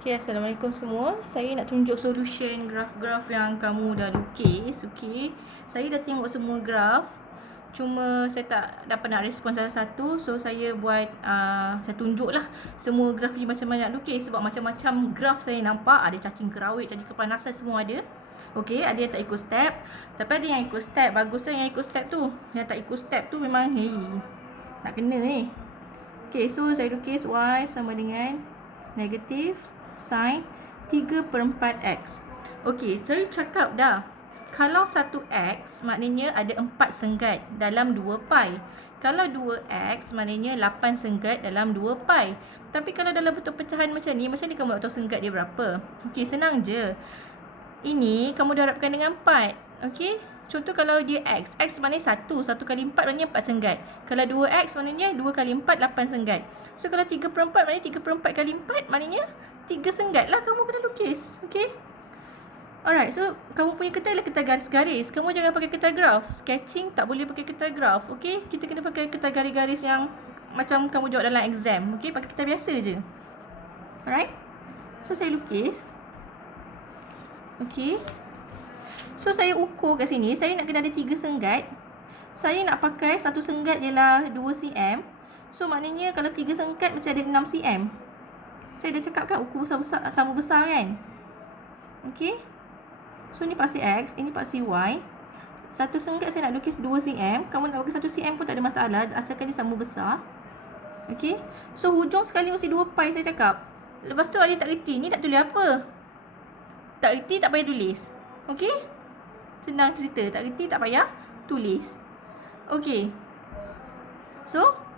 Okay, Assalamualaikum semua. Saya nak tunjuk solution graf-graf yang kamu dah lukis. Okay, saya dah tengok semua graf. Cuma saya tak dapat nak respon satu-satu. So, saya buat, saya tunjuk lah semua graf ni macam mana nak lukis. Sebab macam-macam graf saya nampak. Ada cacing kerawit, cacing kepanasan, semua ada. Okay, ada yang tak ikut step. Tapi ada yang ikut step. Baguslah yang ikut step tu. Yang tak ikut step tu memang, nak kena ni. Okay, so saya lukis Y sama dengan negatif sin 3/4x. Okey, saya cakap dah. Kalau 1x maknanya ada 4 senggat dalam 2 pi. Kalau 2x maknanya 8 senggat dalam 2 pi. Tapi kalau dalam bentuk pecahan macam ni kamu nak tahu senggat dia berapa? Okey, senang je. Ini kamu darabkan dengan 4. Okey? Contoh kalau dia x maknanya 1. 1 kali 4 maknanya 4 senggat. Kalau 2x maknanya 2 kali 4, 8 senggat. So, kalau 3/4 maknanya 3/4 kali 4 maknanya 3 senggat lah kamu kena lukis. Okay? Alright, so kamu punya kertas ialah kertas garis-garis. Kamu jangan pakai kertas graf. Sketching tak boleh pakai kertas graf. Okay? Kita kena pakai kertas garis-garis yang macam kamu jawab dalam exam. Okay? Pakai kertas biasa je. Alright? So, saya lukis. Okay? So, saya ukur kat sini. Saya nak kena ada 3 senggat. Saya nak pakai satu senggat ialah 2 cm. So, maknanya kalau 3 senggat mesti ada 6 cm. Saya dah cakap kan ukur besar-besar sama besar kan? Okey. So, ni paksi X, ini paksi Y. Satu senggat saya nak lukis 2 cm. Kamu nak pakai 1 cm pun tak ada masalah. Asalkan dia sama besar. Okey. So, hujung sekali mesti 2 pi saya cakap. Lepas tu ada tak reti. Ni tak tulis apa? Tak reti tak payah tulis. Okey. Senang cerita. Tak reti tak payah tulis. Okey. So,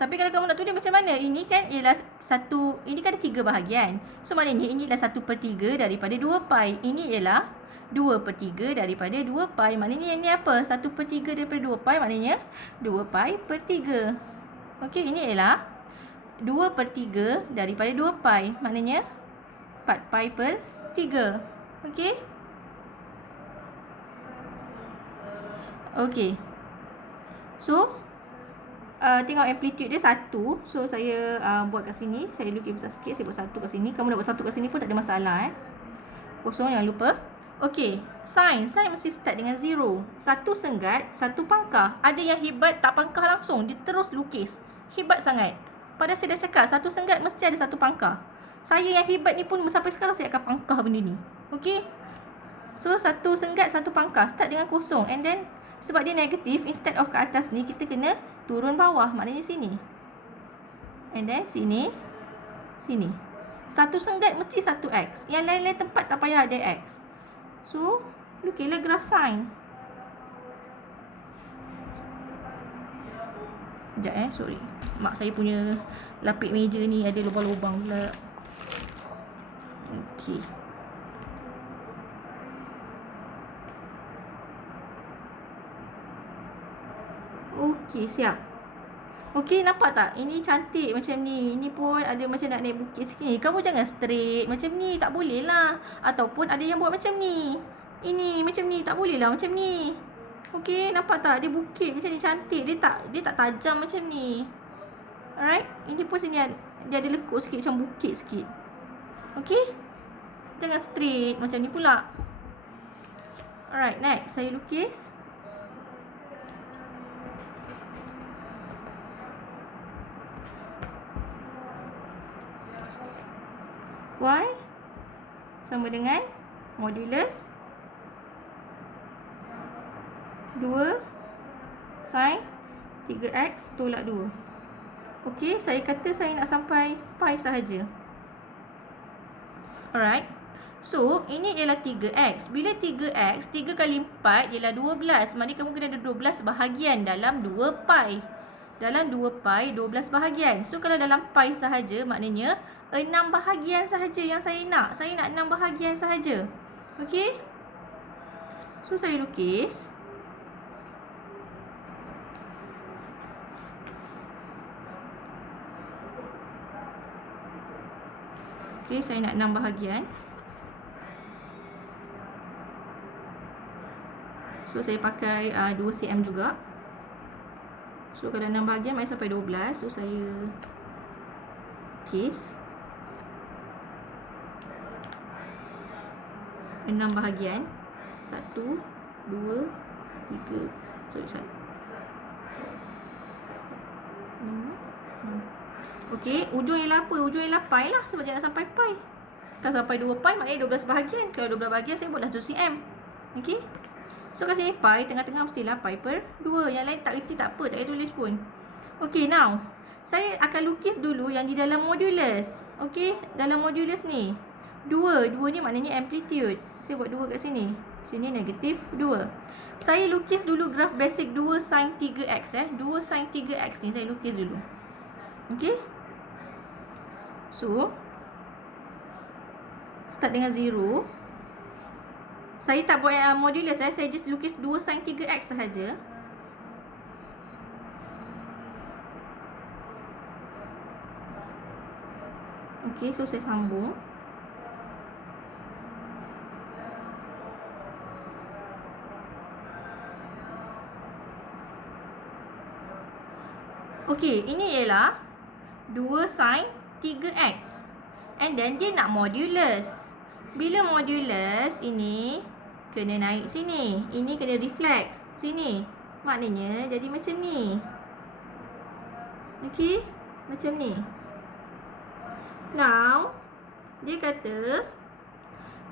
tapi kalau kamu nak tulis macam mana? Ini kan ialah satu, ini kan ada 3 bahagian. So, maknanya ini ialah 1/3 daripada 2 pi. Ini ialah 2/3 daripada 2 pi. Maknanya ini apa? 1/3 daripada 2 pi maknanya 2 pi per 3. Okey, ini ialah 2/3 daripada 2 pi. Maknanya 4 pi per 3. Okey? Okey. So, tengok amplitude dia 1. So, saya buat kat sini. Saya lukis besar sikit. Saya buat 1 kat sini. Kamu nak buat 1 kat sini pun tak ada masalah. Kosong, jangan lupa. Okey. Sin mesti start dengan 0. Satu senggat, satu pangkah. Ada yang hebat tak pangkah langsung. Dia terus lukis. Hebat sangat. Padahal saya dah cakap, satu senggat mesti ada satu pangkah. Saya yang hebat ni pun sampai sekarang saya akan pangkah benda ni. Okey. So, satu senggat, satu pangkah. Start dengan kosong. And then, sebab dia negatif, instead of ke atas ni, kita kena turun bawah. Maknanya sini. And then, sini. Sini. Satu senggat mesti satu X. Yang lain-lain tempat tak payah ada X. So, lukislah graf sin. Sekejap sorry. Mak saya punya lapik meja ni ada lubang-lubang pula. Okey. Okey, siap. Okey, nampak tak? Ini cantik macam ni. Ini pun ada macam nak naik bukit sikit. Kamu jangan straight macam ni. Tak boleh lah. Ataupun ada yang buat macam ni. Ini macam ni. Tak boleh lah macam ni. Okey, nampak tak? Dia bukit macam ni cantik. Dia tak tajam macam ni. Alright? Ini pun sini dia ada lekuk sikit macam bukit sikit. Okey? Jangan straight macam ni pula. Alright, next. Saya lukis. Y sama dengan modulus 2 sin 3x tolak 2. Okey, saya kata saya nak sampai pi sahaja. Alright. So, ini ialah 3x. Bila 3x, 3 kali 4 ialah 12. Maknanya kamu kena ada 12 bahagian dalam 2 pi. Dalam 2 pi, 12 bahagian. So, kalau dalam pi sahaja, maknanya 6 bahagian sahaja yang saya nak. Saya nak 6 bahagian sahaja. Okey? So, saya lukis. Okey, saya nak 6 bahagian. So, saya pakai 2 cm juga. So kalau 6 bahagian main sampai 12. So saya lukis 6 bahagian. 1, 2, 3. Sorry, 1. Okey, ujung ialah apa? Ujung ialah pi lah, sebab dia nak sampai pi. Kalau sampai 2 pi maknanya 12 bahagian. Kalau 12 bahagian saya buatlah 1 cm. Okey. So kat sini pi, tengah-tengah mestilah pi per 2. Yang lain tak reti tak apa, tak payah tulis pun. Okey, now saya akan lukis dulu yang di dalam modulus. Okey, dalam modulus ni 2 ni maknanya amplitude. Saya buat 2 kat sini. Sini negatif 2. Saya lukis dulu graf basic 2 sin 3x 2 sin 3x ni saya lukis dulu. Okey. So start dengan 0. Saya tak buat modulus saya just lukis 2 sin 3x sahaja. Okey, so saya sambung. Okey, ini ialah 2 sin 3x. And then dia nak modulus. Bila modulus, ini kena naik sini. Ini kena reflex sini. Maknanya jadi macam ni. Okey, macam ni. Now, dia kata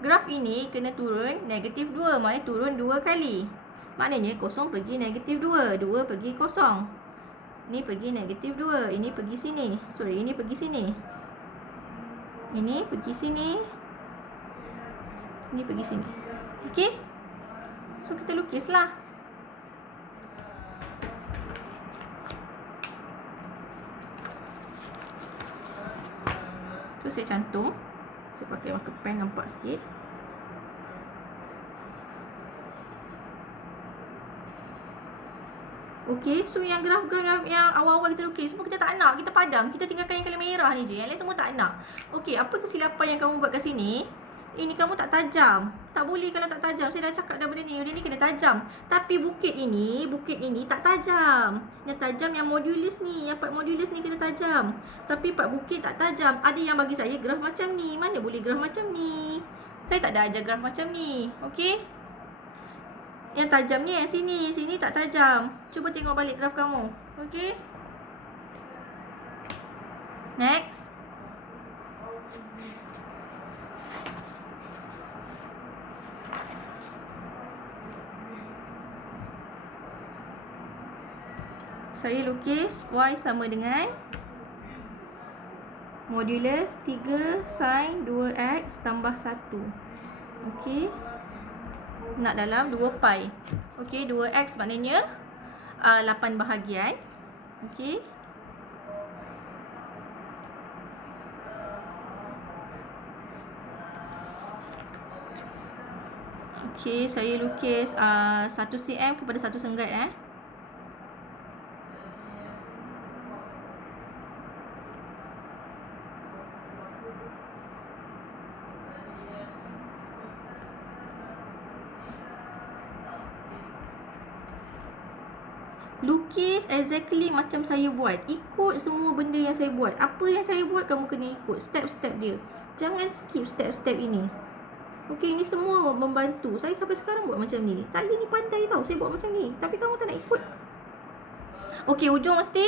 graf ini kena turun negatif 2. Maknanya turun 2 kali. Maknanya kosong pergi negatif 2. 2 pergi kosong. Ini pergi negatif 2. Ini pergi sini. Sorry, ini pergi sini. Ini pergi sini. Ini pergi sini. Okey? So, kita lukislah. Tu saya cantum. Saya pakai marker pen nampak sikit. Okey, so yang graf-graf yang awal-awal kita lukis semua kita tak nak, kita padam, kita tinggalkan yang kala merah ni je. Yang lain semua tak nak. Okey, apa kesilapan yang kamu buat kat sini? Ini kamu tak tajam. Tak boleh kalau tak tajam. Saya dah cakap dah benda ni kena tajam. Tapi bukit ini tak tajam. Yang tajam yang modulus ni, yang part modulus ni kena tajam. Tapi part bukit tak tajam. Ada yang bagi saya graf macam ni. Mana boleh graf macam ni? Saya tak ada ajar graf macam ni. Okey? Yang tajam ni yang sini. Sini tak tajam. Cuba tengok balik graf kamu. Okey? Next. Saya lukis Y sama dengan modulus 3 sin 2x tambah 1. Okey. Nak dalam 2 pi. Okey, 2x maknanya 8 bahagian. Okey. Okey, saya lukis 1 cm kepada 1 senggat Lukis exactly macam saya buat. Ikut semua benda yang saya buat. Apa yang saya buat kamu kena ikut step-step dia. Jangan skip step-step ini. Okey, ini semua membantu. Saya sampai sekarang buat macam ni. Saya ni pandai tau. Saya buat macam ni. Tapi kamu tak nak ikut. Okey, ujung mesti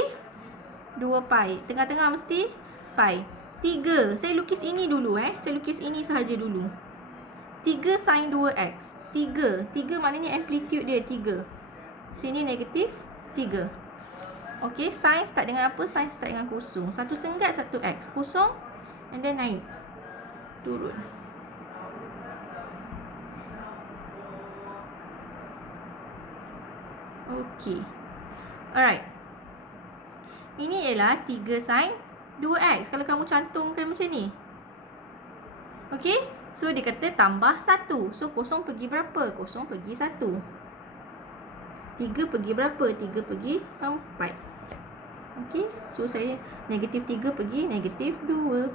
2 pi. Tengah-tengah mesti pi. 3. Saya lukis ini dulu Saya lukis ini sahaja dulu. 3 sin 2x. 3 maknanya amplitude dia 3. Sini negatif 3. Okey, sin start dengan apa? Sin start dengan kosong. 1 senggat 1x. Kosong. And then naik. Turun. Okey. Alright. Ini ialah 3 sin 2x. Kalau kamu cantumkan macam ni. Okey. So, dia kata tambah 1. So, kosong pergi berapa? Kosong pergi 1. 3 pergi berapa? 3 pergi 4. Okey. So, saya negatif 3 pergi negatif 2.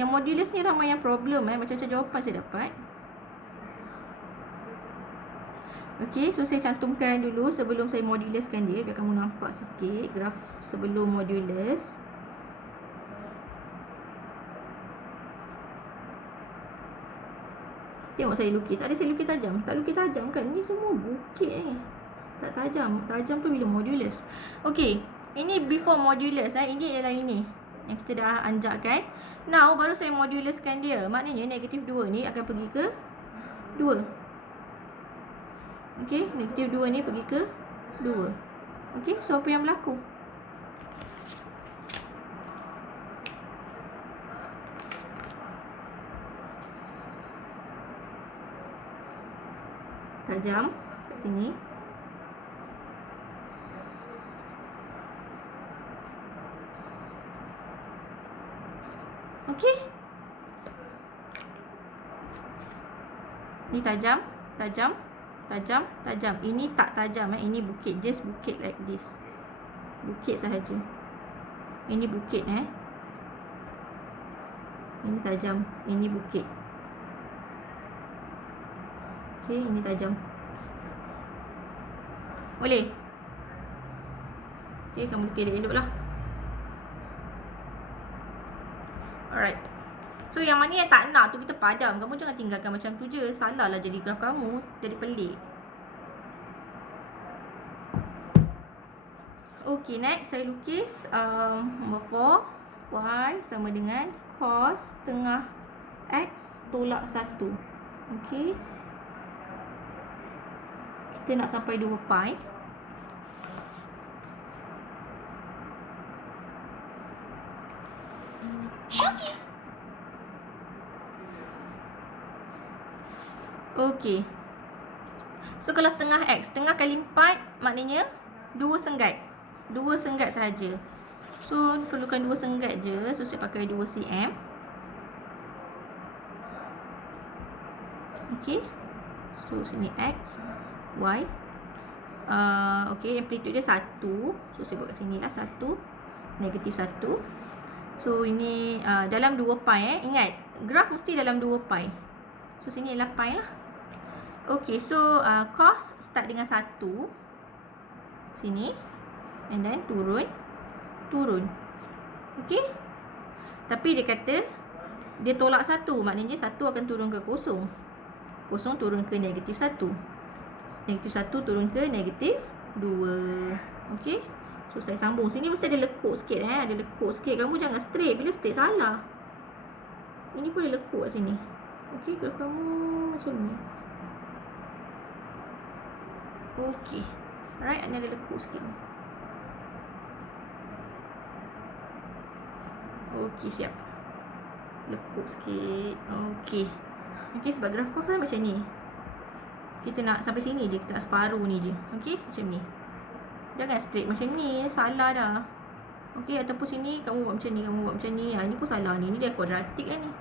Yang modulus ni ramai yang problem macam-macam jawapan saya dapat. Okey, so saya cantumkan dulu sebelum saya moduluskan dia, biar kamu nampak sikit graf sebelum modulus. Tengok saya lukis. Ada saya lukis tajam? Tak lukis tajam kan? Ni semua bukit ni. Tak tajam. Tajam tu bila modulus. Okey, ini before modulus. Ini ialah ini yang kita dah anjakkan. Now, baru saya moduluskan dia. Maknanya negatif 2 ni akan pergi ke 2. Okey, negatif 2 ni pergi ke 2. Okey, so apa yang berlaku? Tajam kat sini. Okey. Ni tajam, tajam, tajam, tajam. Ini tak tajam Ini bukit, just bukit like this. Bukit sahaja. Ini bukit Ini tajam, ini bukit. Okey, ini tajam. Boleh? Okey, kamu lukis elok lah. Alright. So yang mana yang tak nak tu kita padam. Kamu jangan tinggalkan macam tu je. Salah lah jadi graf kamu. Jadi pelik. Okay, next saya lukis number 4. Y sama dengan cos tengah X tolak 1. Okay. Kita nak sampai 2 pi. Okey. So kalau setengah X, setengah kali 4 maknanya 2 senggat. 2 senggat sahaja. So perlukan 2 senggat je. So saya pakai 2 cm. Okey. So sini X, Y. Okey, amplitude dia 1. So saya buat kat sini lah 1, negatif 1. So ini dalam 2 pi Ingat, graf mesti dalam 2 pi. So sini adalah pi lah. Okay, so cos start dengan 1 sini, and then turun. Okay. Tapi dia kata dia tolak 1, maknanya 1 akan turun ke kosong. Kosong turun ke negatif 1. Negatif 1 turun ke negatif 2. Okay. So saya sambung. Sini mesti ada lekuk sikit Ada lekuk sikit. Kamu jangan straight. Bila straight salah. Ini pun ada lekuk kat sini. Okay, kalau kamu macam ni. Okay. Alright, ini ada lekuk sikit. Okay, siap. Lekuk sikit. Okay. Okay, sebab graf kau kan macam ni. Kita nak sampai sini je. Kita nak separuh ni je. Okay, macam ni. Jangan straight macam ni. Salah dah. Okay, ataupun sini kamu buat macam ni. Kamu buat macam ni. Ni pun salah ni. Ni dia kuadratik lah ni.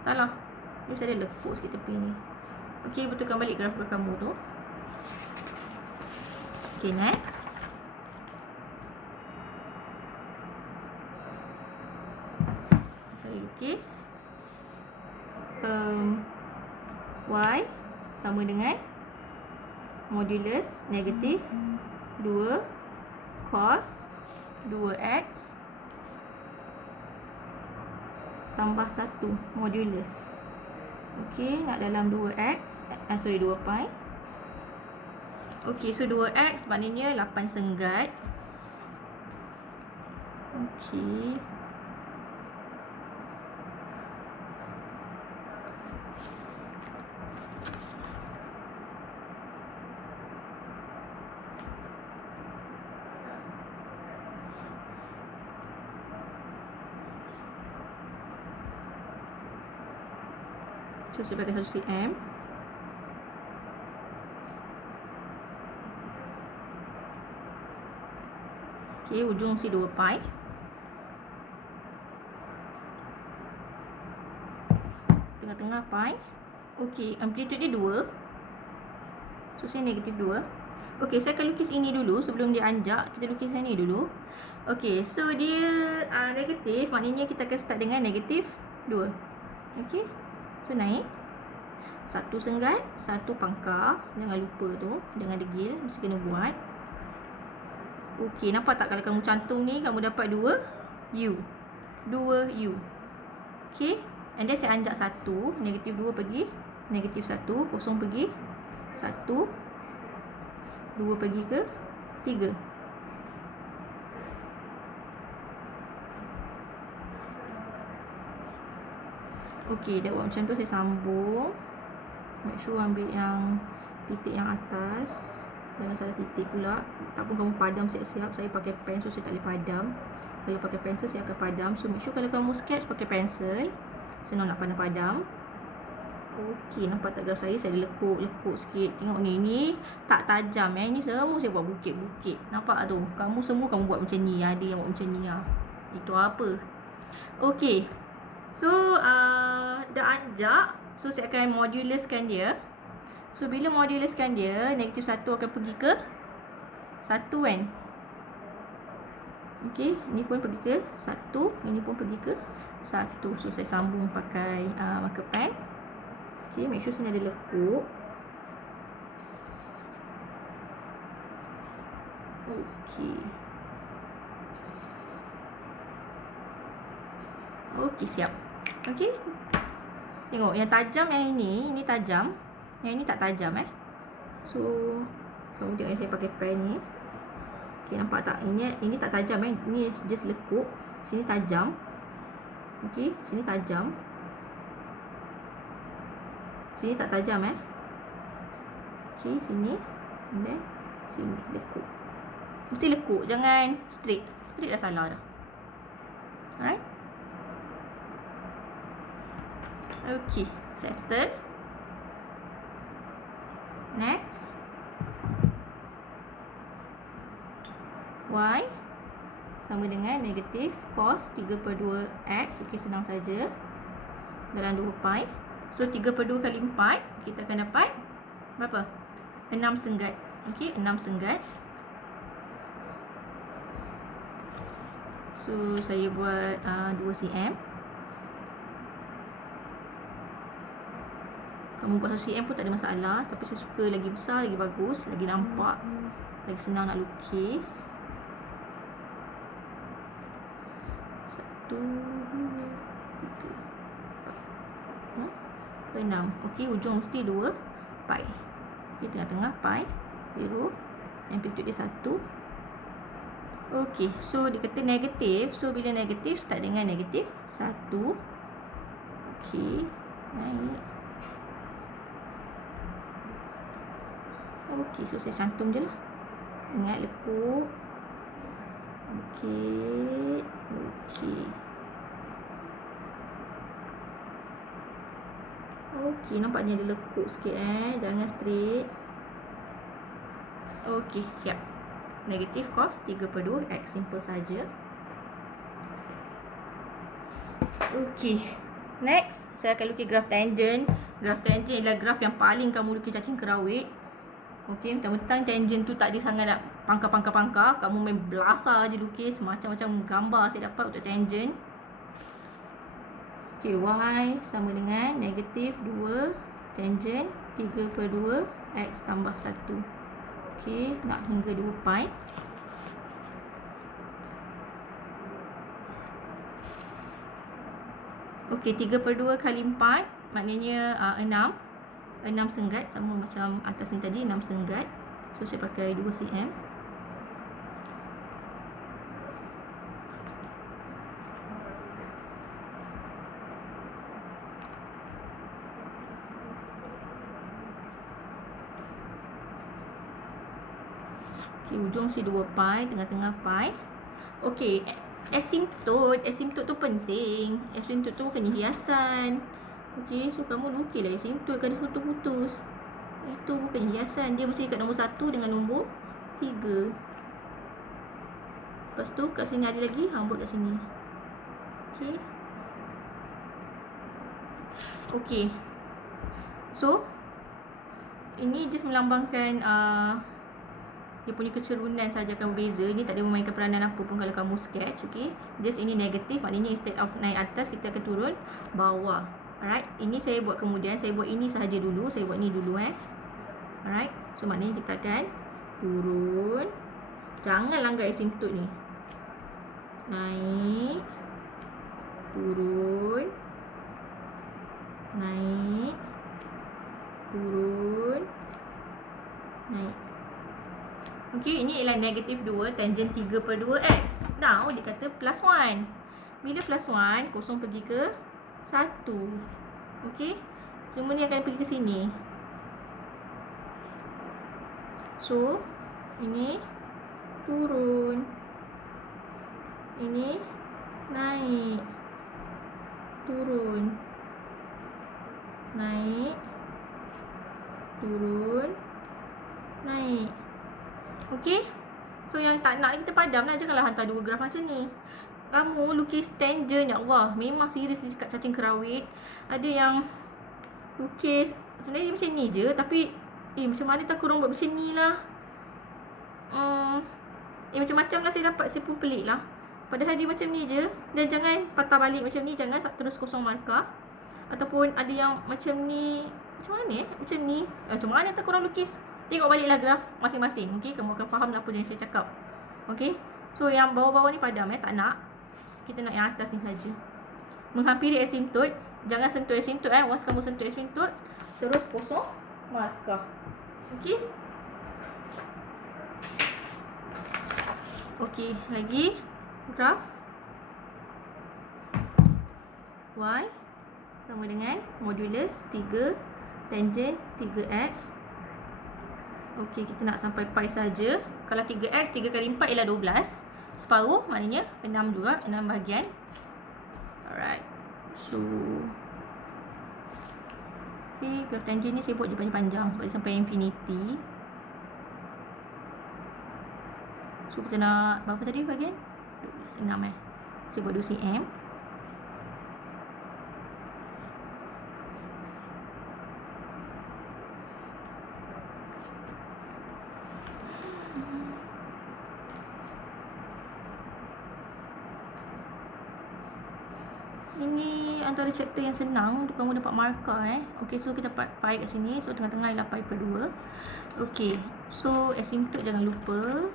Salah. Ni mesti ada lekuk sikit tepi ni. Okay, betulkan balik graf kamu tu. Okay, next. Saya lukis Y sama dengan modulus negatif 2 cos 2x tambah 1 modulus. Okey, nak dalam 2x 2 pi. Okey, so 2x maknanya 8 senggat. Okey. So saya pakai 1 cm. Okay, ujung mesti 2 pi. Tengah-tengah pi. Okay, amplitude dia 2. So saya negatif 2. Okay, saya akan lukis ini dulu sebelum dia anjak. Kita lukis yang ni dulu. Okay, so dia negatif, maknanya kita akan start dengan negatif 2. Okay, so naik. Satu senggat, satu pangkar. Jangan lupa tu. Dengan degil. Mesti kena buat. Okey, nampak tak kalau kamu cantum ni, kamu dapat 2 U. 2 U. Okey. And then saya anjak 1. Negatif 2 pergi. Negatif 1. Kosong pergi. 1. 2 pergi ke 3. Okey, dah buat macam tu, saya sambung. Make sure ambil yang titik yang atas. Jangan salah titik pula. Tak pun kamu padam siap-siap. Saya pakai pen, so saya tak boleh padam. Kalau pakai pensel, saya akan padam. So, make sure kalau kamu sketch pakai pensel, senang nak padam-padam. Okey, nampak tak graf saya? Saya lekuk-lekuk sikit. Tengok ni, ni tak tajam. Ini semua saya buat bukit-bukit. Nampak tu? Kamu semua kamu buat macam ni. Ada yang buat macam ni. Itu apa? Okey. So, dah anjak. So, saya akan moduluskan dia. So, bila moduluskan dia, negatif 1 akan pergi ke 1 kan? Okey, ini pun pergi ke 1. Ini pun pergi ke 1. So, saya sambung pakai marker pen. Okey, make sure sini ada lekuk. Okey. Okey, siap. Okey. Tengok, yang tajam yang ini tajam. Yang ini tak tajam So, kamu tengok yang saya pakai pen ni. Okey, nampak tak? Ini tak tajam Ini just lekuk. Sini tajam. Okey, sini tajam. Sini tak tajam Okey, sini. And then sini lekuk. Mesti lekuk, jangan straight. Straight dah salah dah. Alright? Okey, settle. Next. Y sama dengan negatif cos 3/2 X. Okey, senang saja. Dalam 2 pi. So, 3/2 kali 4, kita akan dapat berapa? 6 senggat. Okey, 6 senggat. So, saya buat 2 cm. Kamu buat 1 cm pun tak ada masalah. Tapi saya suka lagi besar, lagi bagus. Lagi nampak. Lagi senang nak lukis. 1, 2, 3, 4, 6. Okey, ujung mesti 2 pi. Okey, tengah-tengah pi. 0. Amplitude dia 1. Okey, so dia kata negatif. So, bila negatif, start dengan negatif 1. Okey, naik. Okey, so saya cantum je lah. Ingat lekuk. Okey. Okey. Okey, nampaknya dia lekuk sikit Jangan straight. Okey, siap. Negatif cos 3/2 X. Simple saja. Okey. Next, saya akan lukis graf tangent. Graf tangent adalah graf yang paling kamu lukis cacing kerawit. Okey, mentang-mentang tangent tu tak ada sangat nak pangkar-pangkar-pangkar. Kamu main belasah je lukis. Macam-macam gambar saya dapat untuk tangent. Okey, Y sama dengan negatif 2 tangent 3/2 X tambah 1. Okey, nak hingga 2 pi. Okey, 3/2 kali 4 maknanya 6. 6 senggat sama macam atas ni tadi, 6 senggat. So, saya pakai 2 cm. Okey, ujung si 2 pi, tengah-tengah pi. Okey, asymptote tu penting. Asymptote tu bukan hiasan. Okey, so kamu lukislah asymptote kan dia putus-putus. Itu bukan hiasan. Dia mesti kat nombor 1 dengan nombor 3. Lepas tu kat sini ada lagi, hang buat kat sini. Okey. Okey. So, ini just melambangkan dia punya kecerunan saja akan berbeza. Ini tak ada memainkan peranan apa pun kalau kamu sketch. Okey. Just ini negatif, maknanya instead of naik atas, kita akan turun bawah. Alright, ini saya buat kemudian, saya buat ini sahaja dulu, saya buat ni dulu Alright, so maknanya kita akan turun. Jangan langgar asymptote ni. Naik, turun, naik, turun, naik. Okey, ini ialah negatif 2, tangent 3/2x. Now, dia kata plus 1. Bila plus 1, kosong pergi ke 1. Okey, semua ni akan pergi ke sini. So, ini turun. Ini naik. Turun. Naik. Turun. Naik. Okey? So, yang tak nak kita padam lah. Janganlah hantar dua graf macam ni. Kamu lukis tangent, ya Allah. Memang serius ni cakap cacing kerawit. Ada yang lukis, sebenarnya dia macam ni je. Tapi, macam mana tak korang buat macam ni lah. Macam-macam lah saya dapat. Saya pun pelik lah. Padahal dia macam ni je. Dan jangan patah balik macam ni. Jangan terus kosong markah. Ataupun ada yang macam ni. Macam mana Macam ni. Macam mana tak korang lukis? Tengok baliklah graf masing-masing. Okay, kamu akan faham apa yang saya cakap. Okay, so yang bawah-bawah ni padam tak nak. Kita nak yang atas ni saja. Menghampiri asymptote. Jangan sentuh asymptote Once kamu sentuh asymptote, terus kosong markah. Okay. Okay, lagi graf Y sama dengan modulus 3 tangent 3x. Okey, kita nak sampai pi saja. Kalau 3x, 3 kali 4 ialah 12. Separuh maknanya 6 juga, 6 bahagian. Alright. So, okay, graf tangent ni saya buat je panjang-panjang sebab dia sampai infinity. So, kita nak berapa tadi bahagian? 12, 6 Saya buat 2 cm. Ini antara chapter yang senang untuk kamu dapat markah Okey, so kita dapat pi kat sini. So tengah-tengah ialah pi/2. Okey, so asymptote jangan lupa.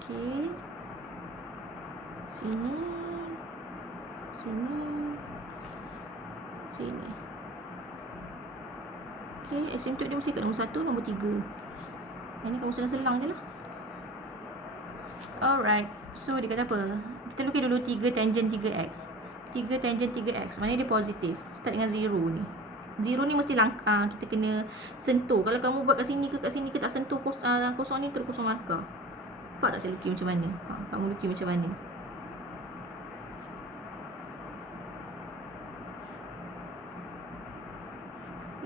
Okey, sini, sini, sini. Okey, asymptote dia mesti kat nombor 1, nombor 3. Ini kamu selang-selang je lah. Alright, so dia kata apa? Kita lukis dulu 3 tangent 3x. 3 tangent 3x, maknanya dia positif. Start dengan 0 ni. 0 ni mesti kita kena sentuh. Kalau kamu buat kat sini ke tak sentuh kosong ni, terus kosong markah. Nampak tak saya lukis macam mana? Kamu lukis macam mana?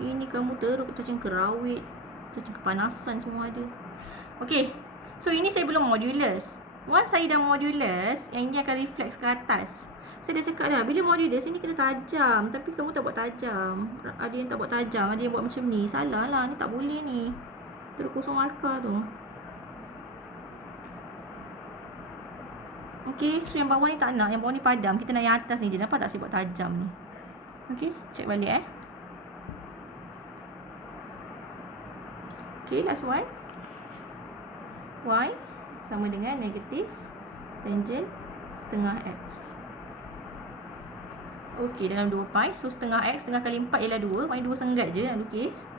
Ini kamu teruk cacing kerawit, cacing kepanasan semua ada. Okey, so ini saya belum modulus. Once saya dah modulus, yang ini akan refleks ke atas. Saya dah cakap dah, bila modulus ini kena tajam. Tapi kamu tak buat tajam. Ada yang tak buat tajam, ada yang buat macam ni. Salah lah, ni tak boleh ni. Terus kosong markah tu. Okey, so yang bawah ni tak nak. Yang bawah ni padam. Kita nak yang atas ni je. Nampak tak saya buat tajam ni? Okey, check balik Okey, last one. Y sama dengan negatif tangent setengah x. Okey, dalam 2 pi. So, setengah x, setengah kali 4 ialah 2. Maknanya 2 senggat je nak lukis.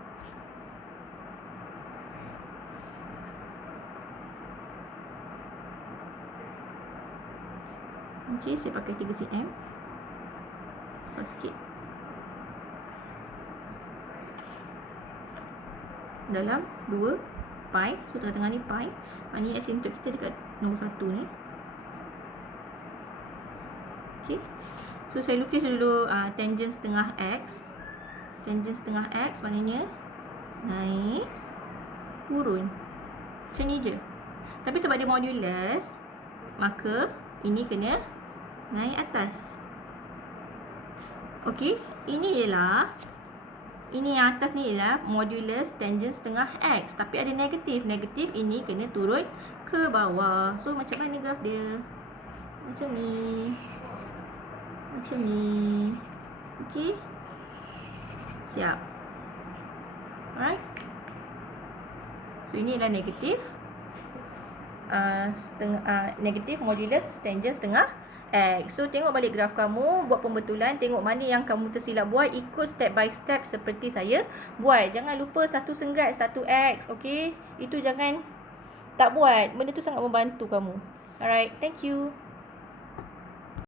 Okey, saya pakai 3 cm. Besar sikit. Dalam 2 pi. So, tengah-tengah ni pi. Maknanya asymptote kita dekat nombor 1 ni. Okey. So, saya lukis dulu tangent setengah x. Tangent setengah x maknanya naik, turun. Macam ni je. Tapi sebab dia modulus, maka ini kena naik atas. Okey. Ini yang atas ni ialah modulus tangent setengah x. Tapi ada negatif. Negatif ini kena turun ke bawah. So, macam mana graf dia? Macam ni. Macam ni. Okey. Siap. Alright. So ini adalah negatif. Negatif modulus tangent setengah X. So tengok balik graf kamu, buat pembetulan, tengok mana yang kamu tersilap buat, ikut step by step seperti saya buat. Jangan lupa satu senggat, satu X, okey? Itu jangan tak buat. Benda tu sangat membantu kamu. Alright, thank you.